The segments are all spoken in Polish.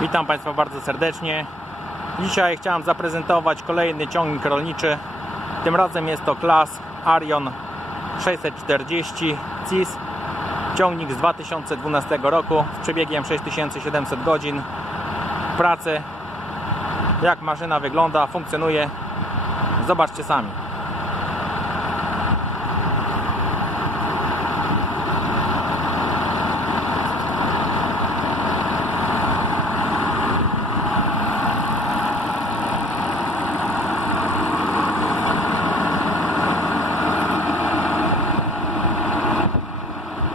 Witam Państwa bardzo serdecznie. Dzisiaj chciałem zaprezentować kolejny ciągnik rolniczy. Tym razem jest to klas Arion 640 CIS. Ciągnik z 2012 roku z przebiegiem 6700 godzin pracy. Jak maszyna wygląda, funkcjonuje. Zobaczcie sami.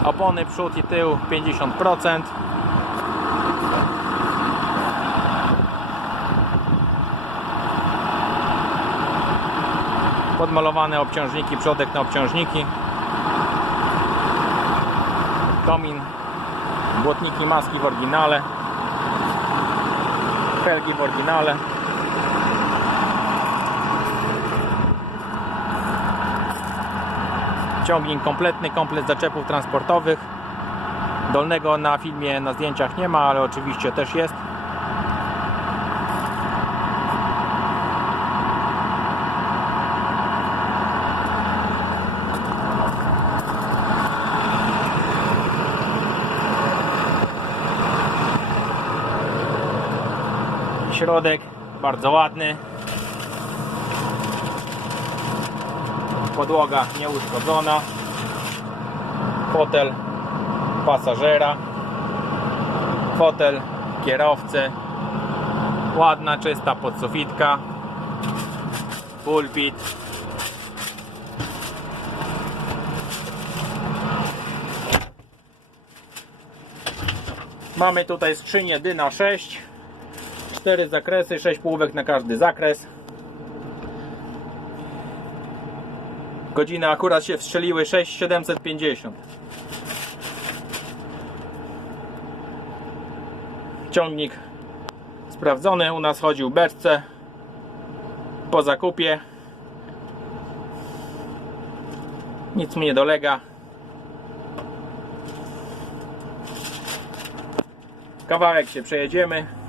Opony przód i tył 50%. Podmalowane obciążniki, przodek na obciążniki. Komin, błotniki, maski w oryginale. Felgi w oryginale. Ciągnik kompletny, komplet zaczepów transportowych. Dolnego na filmie, na zdjęciach nie ma, ale oczywiście też jest. Środek bardzo ładny. Podłoga nieuszkodzona. Fotel pasażera. Fotel kierowcy. Ładna, czysta podsufitka. Pulpit. Mamy tutaj skrzynię Dyna 6. Cztery zakresy, 6 półek na każdy zakres. Godziny akurat się wstrzeliły 6750. Ciągnik sprawdzony, u nas chodził w beczce po zakupie. Nic mu nie dolega. Kawałek się przejedziemy.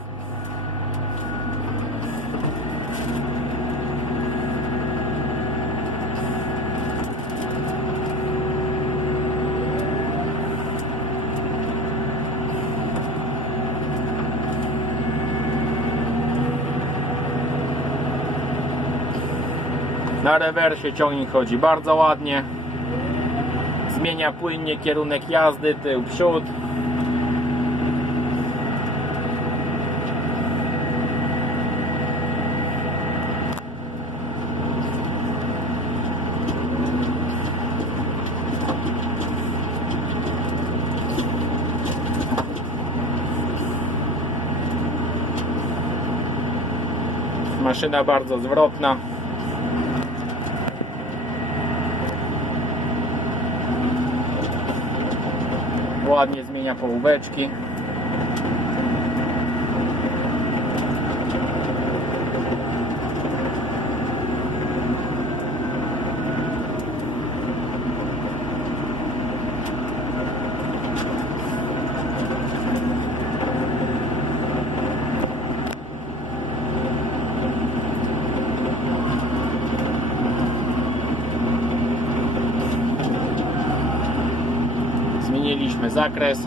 Na rewersie ciągnik chodzi bardzo ładnie. Zmienia płynnie kierunek jazdy, tył, przód. Maszyna bardzo zwrotna. Ładnie zmienia połóweczki zmieniliśmy zakres.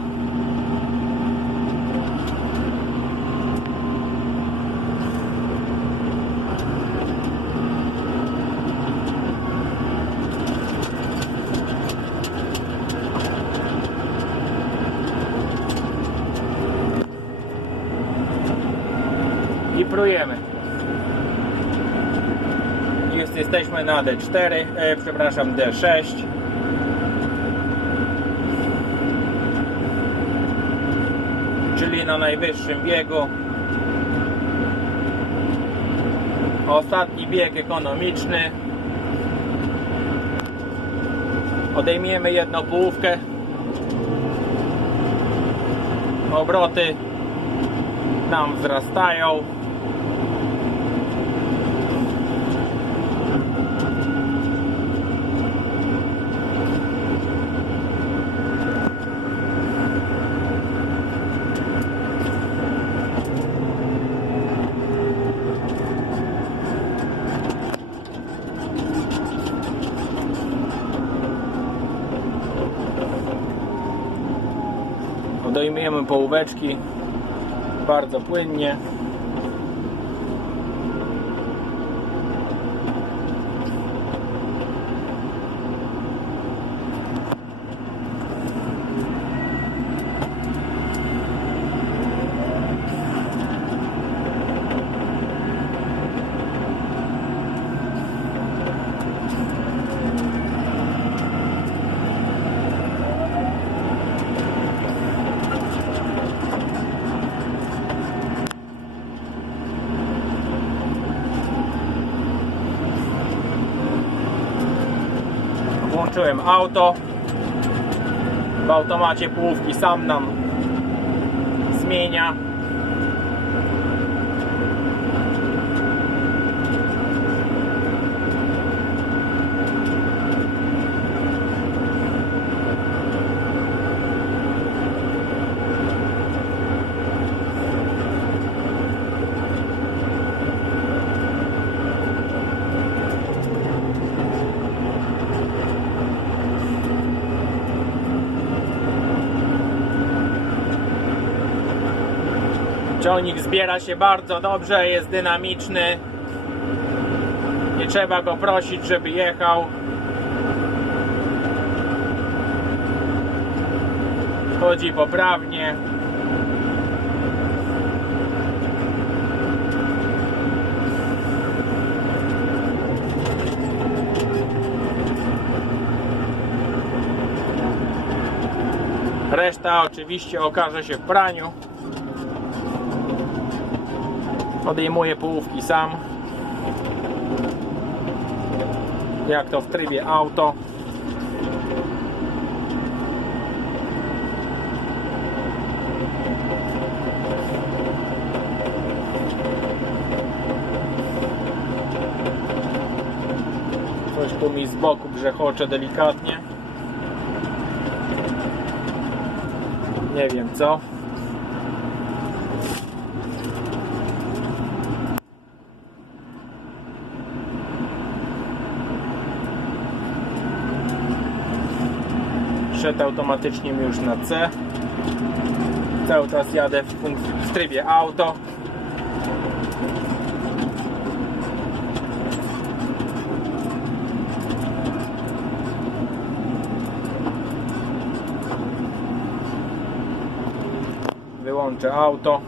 I prujemy Jest, jesteśmy na D4 e, przepraszam D6 na najwyższym biegu. Ostatni bieg ekonomiczny. Odejmiemy jedną połówkę. Obroty nam wzrastają. Odejmujemy połóweczki bardzo płynnie. Włączyłem auto. W automacie połówki sam nam zmienia. Ciągnik zbiera się bardzo dobrze, jest dynamiczny. Nie trzeba go prosić, żeby jechał. Chodzi poprawnie. Reszta oczywiście okaże się w praniu. Odejmuję połówki sam. Jak to w trybie auto. Coś tu mi z boku grzechocze delikatnie. Nie wiem co. Szedł automatycznie już na C. Cały czas jadę w, w trybie auto. Wyłączę auto.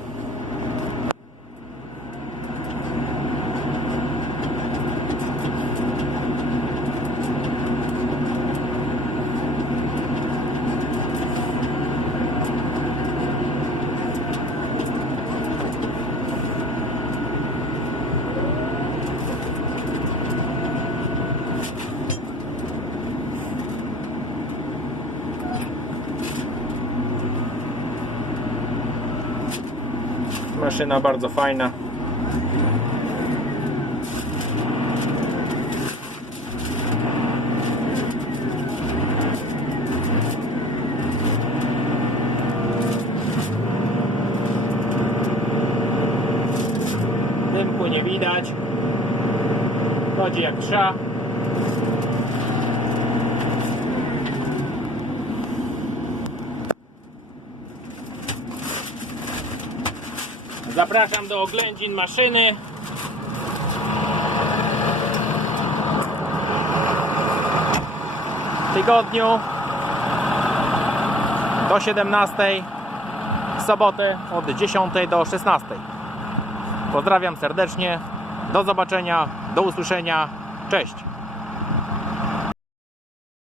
Maszyna bardzo fajna. Dymku nie widać. Chodzi jak trzeba. Zapraszam do oględzin maszyny. W tygodniu do 17 w sobotę od 10 do 16. Pozdrawiam serdecznie. Do zobaczenia, do usłyszenia. Cześć.